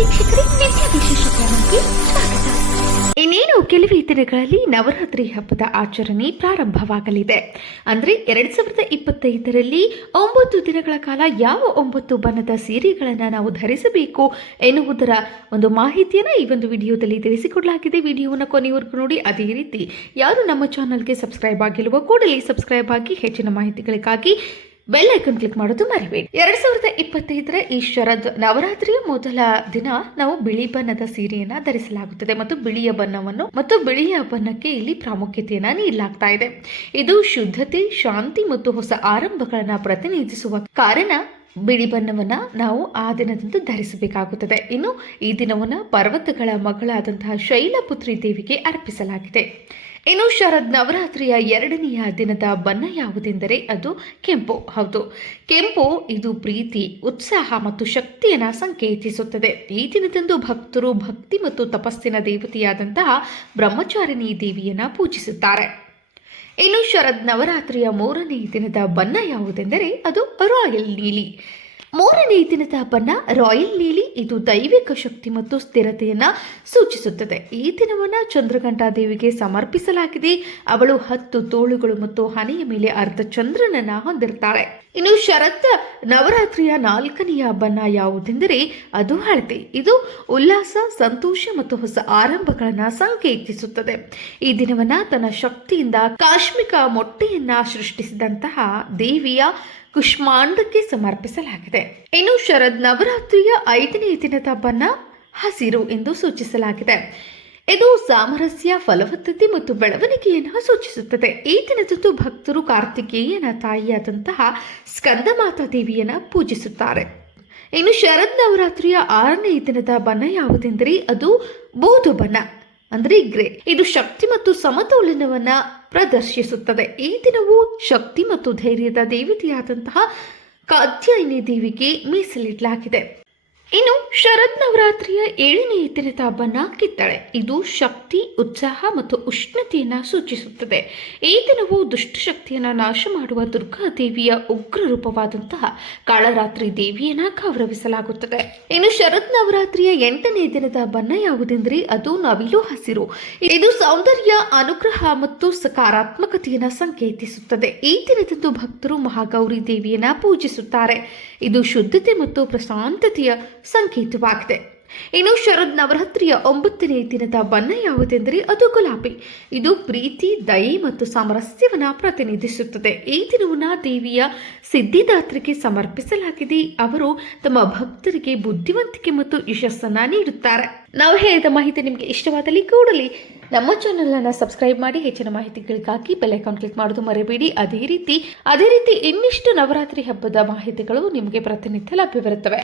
ವೀಕ್ಷಕರೇ, ನಿತ್ಯ ವಿಶೇಷ ಕ್ರಮಕ್ಕೆ ಸ್ವಾಗತ. ಇನ್ನೇನು ಕೆಲವೇ ದಿನಗಳಲ್ಲಿ ನವರಾತ್ರಿ ಹಬ್ಬದ ಆಚರಣೆ ಪ್ರಾರಂಭವಾಗಲಿದೆ. ಅಂದ್ರೆ 2025ರಲ್ಲಿ 9 ದಿನಗಳ ಕಾಲ ಯಾವ 9 ಬಣ್ಣದ ಸೀರೆಗಳನ್ನು ನಾವು ಧರಿಸಬೇಕು ಎನ್ನುವುದರ ಒಂದು ಮಾಹಿತಿಯನ್ನು ಈ ಒಂದು ವಿಡಿಯೋದಲ್ಲಿ ತಿಳಿಸಿಕೊಡಲಾಗಿದೆ. ವಿಡಿಯೋವನ್ನು ಕೊನೆಯವರೆಗೂ ನೋಡಿ. ಅದೇ ರೀತಿ ಯಾರು ನಮ್ಮ ಚಾನಲ್ಗೆ ಸಬ್ಸ್ಕ್ರೈಬ್ ಆಗಿಲ್ವೋ ಕೂಡಲೇ ಸಬ್ಸ್ಕ್ರೈಬ್ ಆಗಿ ಹೆಚ್ಚಿನ ಮಾಹಿತಿಗಳಿಗಾಗಿ ಬೆಲ್ ಐಕನ್ ಕ್ಲಿಕ್ ಮಾಡೋದು ಮರಿಬೇಡಿ. 2025ರ ಈ ಶರದ್ ನವರಾತ್ರಿಯ ಮೊದಲ ದಿನ ನಾವು ಬಿಳಿ ಬಣ್ಣದ ಸೀರೆಯನ್ನ ಧರಿಸಲಾಗುತ್ತದೆ ಮತ್ತು ಬಿಳಿಯ ಬಣ್ಣಕ್ಕೆ ಇಲ್ಲಿ ಪ್ರಾಮುಖ್ಯತೆಯನ್ನ ನೀಡಲಾಗ್ತಾ ಇದೆ. ಇದು ಶುದ್ಧತೆ, ಶಾಂತಿ ಮತ್ತು ಹೊಸ ಆರಂಭಗಳನ್ನ ಪ್ರತಿನಿಧಿಸುವ ಕಾರಣ ಬಿಳಿ ಬಣ್ಣವನ್ನ ನಾವು ಆ ದಿನದಂದು ಧರಿಸಬೇಕಾಗುತ್ತದೆ. ಇನ್ನು ಈ ದಿನವನ್ನ ಪರ್ವತಗಳ ಮಗಳಾದಂತಹ ಶೈಲಪುತ್ರಿ ದೇವಿಗೆ ಅರ್ಪಿಸಲಾಗಿದೆ. ಇನ್ನು ಶರದ್ ನವರಾತ್ರಿಯ 2ನೆಯ ದಿನದ ಬಣ್ಣ ಯಾವುದೆಂದರೆ ಅದು ಕೆಂಪು. ಹೌದು, ಕೆಂಪು ಇದು ಪ್ರೀತಿ, ಉತ್ಸಾಹ ಮತ್ತು ಶಕ್ತಿಯನ್ನ ಸಂಕೇತಿಸುತ್ತದೆ. ಈ ದಿನದಂದು ಭಕ್ತರು ಭಕ್ತಿ ಮತ್ತು ತಪಸ್ಸಿನ ದೇವತೆಯಾದಂತಹ ಬ್ರಹ್ಮಚಾರಿಣಿ ದೇವಿಯನ್ನ ಪೂಜಿಸುತ್ತಾರೆ. ಇನ್ನು ಶರದ್ ನವರಾತ್ರಿಯ 3ನೇ ದಿನದ ಬಣ್ಣ ಯಾವುದೆಂದರೆ ಅದು ರಾಯಲ್ ನೀಲಿ. 3ನೇ ದಿನದ ಬಣ್ಣ ರಾಯಲ್ ನೀಲಿ. ಇದು ದೈವಿಕ ಶಕ್ತಿ ಮತ್ತು ಸ್ಥಿರತೆಯನ್ನ ಸೂಚಿಸುತ್ತದೆ. ಈ ದಿನವನ್ನ ಚಂದ್ರಘಂಟಾ ದೇವಿಗೆ ಸಮರ್ಪಿಸಲಾಗಿದೆ. ಅವಳು 10 ತೋಳುಗಳು ಮತ್ತು ಹಣೆಯ ಮೇಲೆ ಅರ್ಧ ಚಂದ್ರನನ್ನ ಹೊಂದಿರ್ತಾಳೆ. ಇನ್ನು ಶರತ್ ನವರಾತ್ರಿಯ 4ನೆಯ ಬಣ್ಣ ಯಾವುದೆಂದರೆ ಅದು ಹಳದಿ. ಇದು ಉಲ್ಲಾಸ, ಸಂತೋಷ ಮತ್ತು ಹೊಸ ಆರಂಭಗಳನ್ನ ಸಂಕೇತಿಸುತ್ತದೆ. ಈ ದಿನವನ್ನ ತನ್ನ ಶಕ್ತಿಯಿಂದ ಕಾಶ್ಮಿಕ ಮೊಟ್ಟೆಯನ್ನ ಸೃಷ್ಟಿಸಿದಂತಹ ದೇವಿಯ ಕುಷ್ಮಾಂಡಕ್ಕೆ ಸಮರ್ಪಿಸಲಾಗಿದೆ. ಇನ್ನು ಶರದ್ ನವರಾತ್ರಿಯ 5ನೇ ದಿನದ ಬಣ್ಣ ಹಸಿರು ಎಂದು ಸೂಚಿಸಲಾಗಿದೆ. ಇದು ಸಾಮರಸ್ಯ, ಫಲವತ್ತತೆ ಮತ್ತು ಬೆಳವಣಿಗೆಯನ್ನು ಸೂಚಿಸುತ್ತದೆ. ಈ ದಿನದಂದು ಭಕ್ತರು ಕಾರ್ತಿಕೇಯನ ತಾಯಿಯಾದಂತಹ ಸ್ಕಂದಮಾತಾ ದೇವಿಯನ್ನ ಪೂಜಿಸುತ್ತಾರೆ. ಇನ್ನು ಶರದ್ ನವರಾತ್ರಿಯ 6ನೇ ದಿನದ ಬಣ್ಣ ಯಾವುದೆಂದರೆ ಅದು ಬೂದು ಬಣ್ಣ, ಅಂದ್ರೆ ಗ್ರೇ. ಇದು ಶಕ್ತಿ ಮತ್ತು ಸಮತೋಲನವನ್ನ ಪ್ರದರ್ಶಿಸುತ್ತದೆ. ಈ ದಿನವು ಶಕ್ತಿ ಮತ್ತು ಧೈರ್ಯದ ದೇವತೆಯಾದಂತಹ ಕಾತ್ಯಾಯಿನಿ ದೇವಿಗೆ ಮೀಸಲಿಡಲಾಗಿದೆ. ಇನ್ನು ಶರದ್ ನವರಾತ್ರಿಯ 7ನೇ ದಿನದ ಬಣ್ಣ ಕಿತ್ತಳೆ. ಇದು ಶಕ್ತಿ, ಉತ್ಸಾಹ ಮತ್ತು ಉಷ್ಣತೆಯನ್ನ ಸೂಚಿಸುತ್ತದೆ. ಈ ದಿನವು ದುಷ್ಟಶಕ್ತಿಯನ್ನ ನಾಶ ಮಾಡುವ ದುರ್ಗಾ ದೇವಿಯ ಉಗ್ರ ರೂಪವಾದಂತಹ ಕಾಳರಾತ್ರಿ ದೇವಿಯನ್ನ ಗೌರವಿಸಲಾಗುತ್ತದೆ. ಇನ್ನು ಶರದ್ ನವರಾತ್ರಿಯ 8ನೇ ದಿನದ ಬಣ್ಣ ಯಾವುದೆಂದರೆ ಅದು ನವಿಲು ಹಸಿರು. ಇದು ಸೌಂದರ್ಯ, ಅನುಗ್ರಹ ಮತ್ತು ಸಕಾರಾತ್ಮಕತೆಯನ್ನ ಸಂಕೇತಿಸುತ್ತದೆ. ಈ ದಿನದಂದು ಭಕ್ತರು ಮಹಾಗೌರಿ ದೇವಿಯನ್ನ ಪೂಜಿಸುತ್ತಾರೆ. ಇದು ಶುದ್ಧತೆ ಮತ್ತು ಪ್ರಶಾಂತತೆಯ ಸಂಕೇತವಾಗಿದೆ. ಇನ್ನು ಶರದ್ ನವರಾತ್ರಿಯ 9ನೇ ದಿನದ ಬಣ್ಣ ಯಾವುದೆಂದರೆ ಅದು ಗುಲಾಬಿ. ಇದು ಪ್ರೀತಿ, ದಯೆ ಮತ್ತು ಸಾಮರಸ್ಯವನ್ನ ಪ್ರತಿನಿಧಿಸುತ್ತದೆ. ಈ ದಿನವನ್ನ ದೇವಿಯ ಸಿದ್ಧಿದಾತ್ರಿಗೆ ಸಮರ್ಪಿಸಲಾಗಿದೆ. ಅವರು ತಮ್ಮ ಭಕ್ತರಿಗೆ ಬುದ್ಧಿವಂತಿಕೆ ಮತ್ತು ಯಶಸ್ಸನ್ನ ನೀಡುತ್ತಾರೆ. ನಾವು ಹೇಳಿದ ಮಾಹಿತಿ ನಿಮಗೆ ಇಷ್ಟವಾದಲ್ಲಿ ಕೂಡಲೇ ನಮ್ಮ ಚಾನೆಲ್ ಅನ್ನು ಸಬ್ಸ್ಕ್ರೈಬ್ ಮಾಡಿ. ಹೆಚ್ಚಿನ ಮಾಹಿತಿಗಳಿಗಾಗಿ ಬೆಲ್ ಐಕಾನ್ ಕ್ಲಿಕ್ ಮಾಡೋದು ಮರೆಯಬೇಡಿ. ಅದೇ ರೀತಿ ಇನ್ನಿಷ್ಟು ನವರಾತ್ರಿ ಹಬ್ಬದ ಮಾಹಿತಿಗಳು ನಿಮಗೆ ಪ್ರತಿನಿತ್ಯ ಲಭ್ಯವಿರುತ್ತವೆ.